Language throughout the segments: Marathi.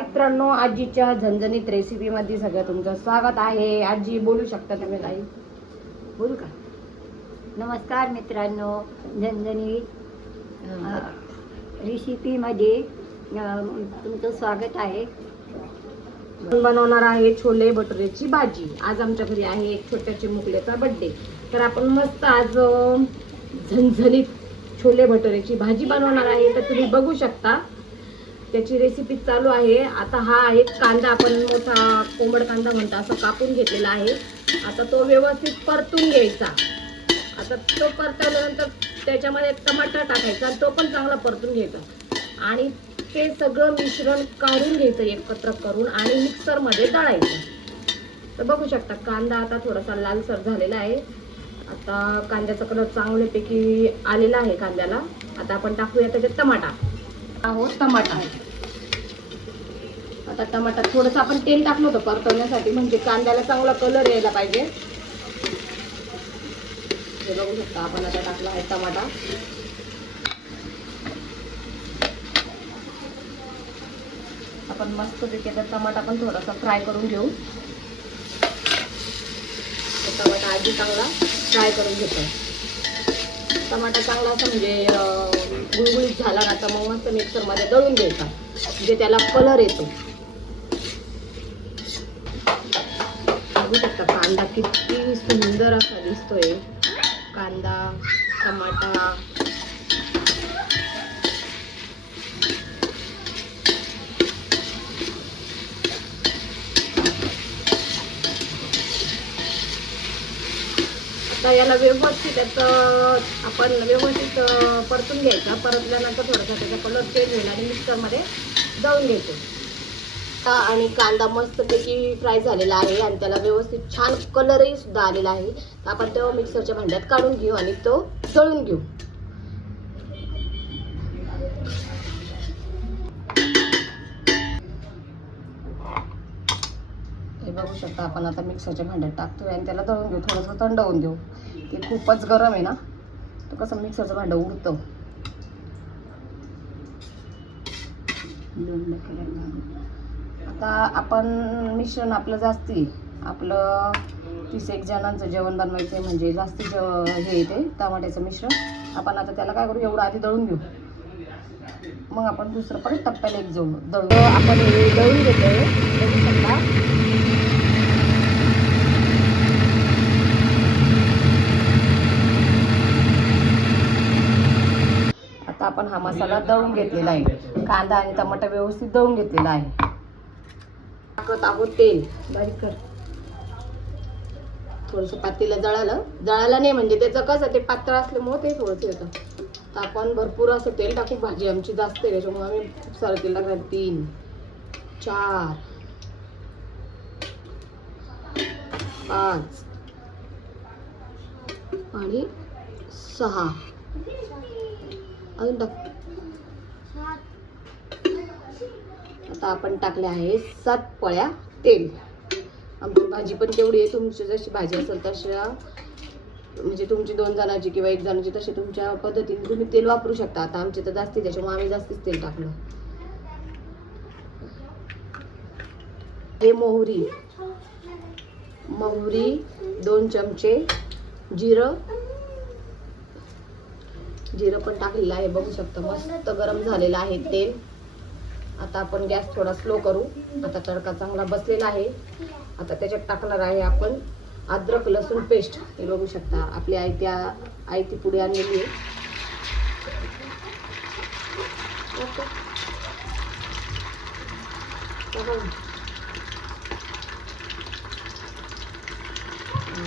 मित्रांनो, आजीच्या झणझणीत रेसिपी मध्ये सगळं तुमचं स्वागत आहे. आजी बोलू शकता तुम्ही? काही बोलू का? नमस्कार मित्रांनो, झणझणीत रेसिपीमध्ये तुमचं स्वागत आहे. बनवणार आहे छोले भटुरेची भाजी. आज आमच्या घरी आहे एक छोट्या चिमुकल्याचा बर्थडे, तर आपण मस्त आज झणझणीत छोले भटुरेची भाजी बनवणार आहे. तर तुम्ही बघू शकता त्याची रेसिपी चालू आहे. आता हा एक कांदा आपण मोठा कोंबड कांदा म्हणता असं कापून घेतलेला आहे. आता तो व्यवस्थित परतून घ्यायचा. आता तो परतवल्यानंतर त्याच्यामध्ये टमाटर टाकायचा, तो पण चांगला परतून घ्यायचा आणि ते सगळं मिश्रण काढून घ्यायचं एकत्र करून आणि मिक्सरमध्ये दळायचं. तर बघू शकता कांदा आता थोडासा लालसर झालेला आहे. आता कांद्याचा कलर चांगल्यापैकी आलेला आहे कांद्याला. आता आपण टाकूया त्याच्यात टमाटा. टमाटा आता टमाटा थोडंसं आपण तेल टाकलं होतं परतवण्यासाठी, म्हणजे कांद्याला चांगला कलर यायला पाहिजे. हे बघू शकता आपण आता टाकला आहे टमाटा. आपण मस्तपैकी आता टमाटा पण थोडासा फ्राय करून घेऊ. टमाटा आधी चांगला फ्राय करून घेतो. टमाटा चांगला असं म्हणजे गुळगुळीत झाला ना तर मग मस्त मिक्सरमध्ये दळून घ्यायचा, म्हणजे त्याला कलर येतो. बघू शकता कांदा किती सुंदर असा दिसतोय. कांदा, टमाटा, आता याला व्यवस्थित आपण व्यवस्थित परतून घ्यायचा. परतल्यानंतर थोडासा त्याचा कलर चेंज होईल आणि मिक्सरमध्ये दळून घ्यायचं. आणि कांदा मस्तपैकी फ्राय झालेला आहे आणि त्याला व्यवस्थित छान कलरही सुद्धा आलेला आहे. तर आपण तो मिक्सरच्या भांड्यात काढून घेऊ आणि तो दळून घेऊ. हे बघू शकता आपण आता मिक्सरच्या भांड्यात टाकतोय आणि त्याला दळून घेऊ. थोडंसं थंड होऊन देऊ. ते खूपच गरम आहे ना, तर कसं मिक्सरचं भांडं उडतं. आता आपण मिश्रण आपलं जास्ती आपलं 30-1 जणांचं जेवण बनवायचं आहे, म्हणजे जास्ती हे येते टमाट्याचं मिश्रण. आपण आता त्याला काय करू, एवढं आधी दळून घेऊ, मग आपण दुसरं परत टप्प्याला एक दळून आपण हे दळून घेतोय. बघू शकता आता आपण हा मसाला दळून घेतलेला आहे. कांदा आणि टमाटा व्यवस्थित दळून घेतलेला आहे. टाकत आहोत तेल. बारीक कर. थोडंसं पातेला जळाला नाही, म्हणजे त्याचं कसं ते पातळ असल्यामुळे ते थोडंसं येतं. तर आपण भरपूर असं तेल टाकू. भाजी आमची जास्त आहे त्याच्यामुळे आम्ही खूप सारं तेल टाकणार. 3, 4, 5 आणि 6 अजून टाक. आता आपण टाकले आहे 7 पळ्या तेल. आमची भाजी पण तेवढी आहे. तुमची जशी भाजी असेल तशा, म्हणजे तुमची 2 जणांची किंवा 1 जणांची, तशी तुमच्या पद्धतीने तुम्ही तेल वापरू शकता. आता आमचे तर जास्ती त्याच्यामुळे आम्ही जास्तीच तेल टाकलं. हे मोहरी 2 चमचे. जिरं पण टाकलेलं आहे. बघू शकता मस्त गरम झालेलं आहे तेल. आता आपण गॅस थोडा स्लो करू. आता तडका चांगला बसलेला आहे. आता त्याच्यात टाकणार आहे आपण अद्रक लसूण पेस्ट. हे बघू शकता आपली आयती पुडी आणलेली आहे.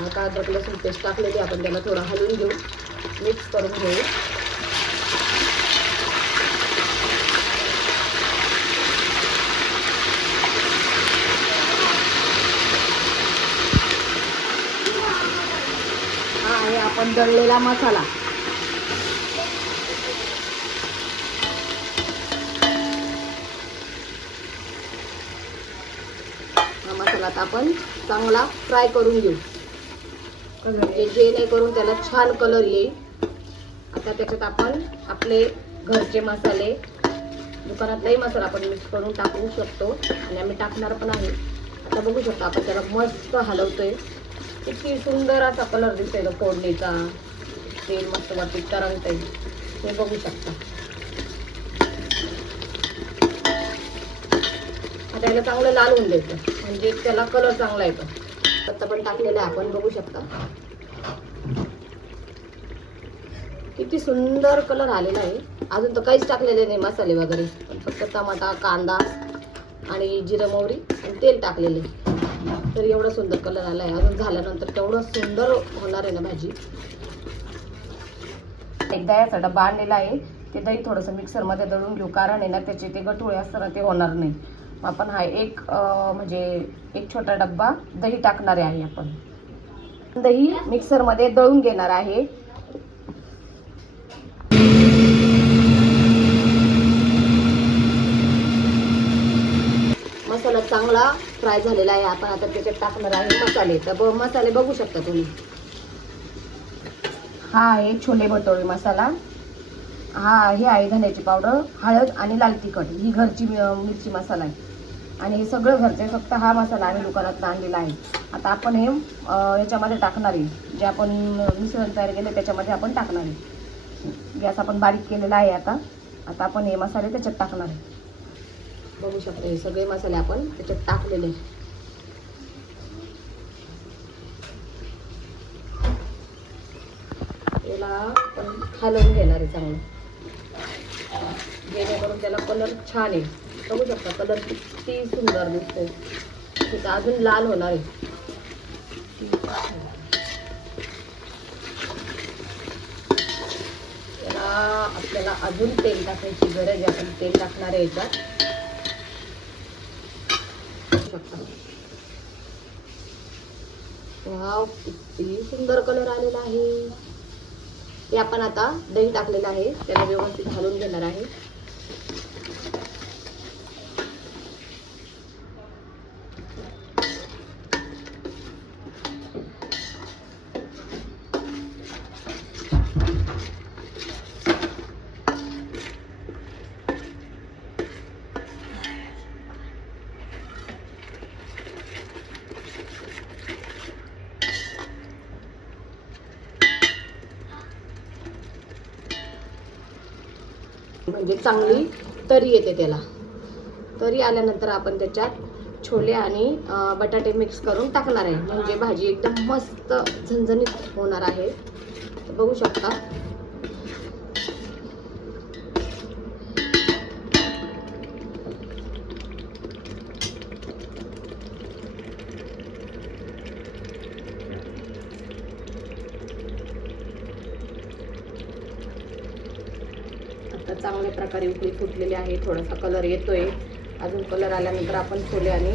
आता अद्रक लसूण पेस्ट टाकलेली आपण त्याला थोडं हलवून घेऊ, मिक्स करून घेऊ. हा आहे आपण दळलेला मसाला. हा मसाला आता आपण चांगला फ्राय करून घेऊ, जे नाही करून त्याला छान कलर येईल. आता त्याच्यात आपण आपले घरचे मसाले दुकानातलाही मसाला आपण मिक्स करून टाकू शकतो आणि आम्ही टाकणार पण आहे. आता बघू शकतो आपण त्याला मस्त हलवतोय. किती सुंदर असा कलर दिसतोय ना फोडणीचा. तेल मस्त वरती तरंगतंय हे बघू शकता. आता याला चांगलं लाल होऊन द्यायचं म्हणजे त्याला कलर चांगला येतो. आता पण टाकलेलं आहे आपण बघू शकता. किती सुंदर कलर आलेला आहे. अजून तर काहीच टाकलेले नाही मसाले वगैरे, पण फक्त टमाटा, कांदा आणि जिरं मोहरी आणि तेल टाकलेले, तर एवढा सुंदर कलर आला आहे. अजून झाल्यानंतर तेवढं सुंदर होणार आहे ना भाजी. एकदा याचा डबा आणलेला आहे, ते दही थोडंसं मिक्सरमध्ये दळून घेऊ, कारण आहे ना त्याचे ते गठुळे असताना ते होणार नाही. आपण हा एक छोटा डब्बा दही टाकणार आहे. आपण दही मिक्सरमध्ये दळून घेणार आहे. मसाला चांगला फ्राय झालेला आहे. आपण आता त्याच्यात टाकणार आहे मसाले. तर मसाले बघू शकता तुम्ही. हा आहे छोले भटोरे मसाला, हे आहे धन्याची पावडर, हळद आणि लाल तिखट, ही घरची मिरची मसाला आहे आणि हे सगळं घरचे. फक्त हा मसाला आम्ही दुकानात आणलेला आहे. आता आपण हे याच्यामध्ये टाकणार आहे, जे आपण मिश्रण तयार केले त्याच्यामध्ये आपण टाकणार आहे. गॅस आपण बारीक केलेला आहे. आता आपण हे मसाले त्याच्यात टाकणार आहे. बघू शकता हे सगळे मसाले आपण त्याच्यात टाकलेले. याला आपण हलवून घेणार आहे चांगलं, जेणेकरून त्याला कलर छान येईल. बघू शकता कलर किती सुंदर दिसतोय. तिथं अजून लाल होणार आहे. त्याला आपल्याला अजून तेल टाकायची गरज आहे. आपण तेल टाकणार आहे याच्यात. वाव, किती सुंदर कलर आलेला आहे. ते आपण आता दही टाकलेलं आहे, त्याला व्यवस्थित घालून घेणार आहे. म्हणजे चांगली तरी येते. त्याला तरी आल्यानंतर आपण त्याच्यात छोले आणि बटाटे मिक्स करून टाकणार आहे, म्हणजे भाजी एकदम मस्त झणझणीत होणार आहे. बघू शकता. आता चांगल्या प्रकारे उकळी फुटलेली आहे. थोडासा कलर येतोय. अजून कलर आल्यानंतर आपण छोले आणि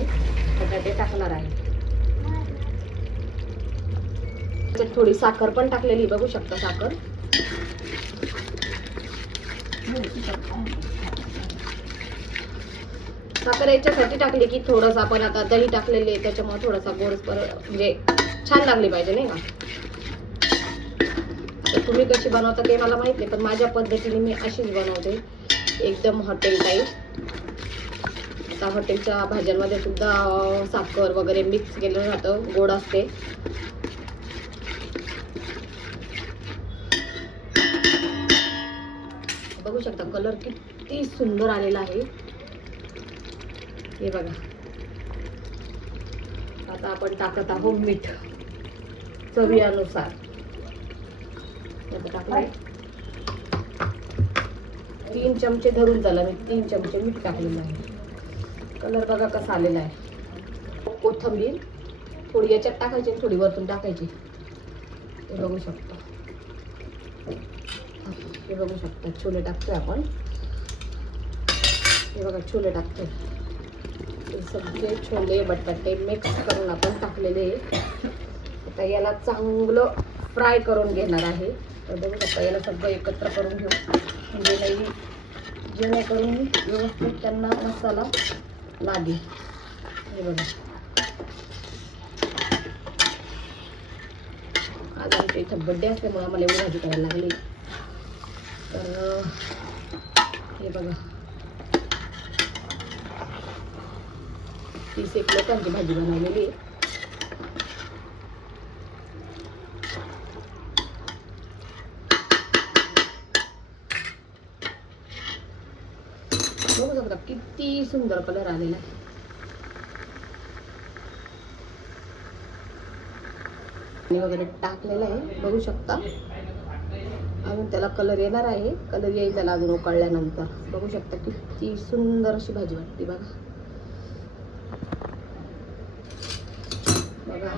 बटाटे टाकणार आहे. त्याच्यात थोडी साखर पण टाकलेली, बघू शकता साखर. साखर याच्यासाठी टाकली की थोडंसं आपण आता दही टाकलेले त्याच्यामुळे थोडासा गोडसर म्हणजे छान लागली पाहिजे नाही का. तुम्ही कशी बनवता ते मला माहित नाही, पण माझ्या पद्धतीने मी अशीच बनवते, एकदम हॉटेल टाईप. आता हॉटेलच्या भाज्यांमध्ये सुद्धा साखर वगैरे मिक्स केलं जातं, गोड असते. बघू शकता कलर किती सुंदर आलेला आहे. हे बघा. आता आपण टाकत आहोत मीठ चवीनुसार. टाकले 3 चमचे धरून झाला. मी 3 चमचे मीठ टाकलेलं आहे. कलर बघा कसा आलेला आहे. कोथिंबीर थोडी याच्यात टाकायची, थोडी वरतून टाकायची. हे बघू शकता. हे बघू शकता छोले टाकतोय आपण. हे बघा छोले टाकतोय. हे सगळे छोले बटाटे मिक्स करून आपण टाकलेले. आता याला चांगलं फ्राय करून घेणार आहे. तर बघू शकता याला सगळं एकत्र करून घेऊ, म्हणजे नाही जेणेकरून व्यवस्थित त्यांना मसाला लागेल. हे बघा. आज आमच्या इथं बड्डे असल्यामुळे मला एवढी भाजी करायला लागली. तर हे बघा 30-एक लोकांची भाजी बनवलेली आहे. बघू शकता किती सुंदर कलर आलेला आहे. पाणी वगैरे टाकलेलं आहे बघू शकता. अजून त्याला कलर येणार आहे. कलर येईल त्याला अजून उकळल्यानंतर. बघू शकता किती सुंदर अशी भाजी वाटते बघा. बघा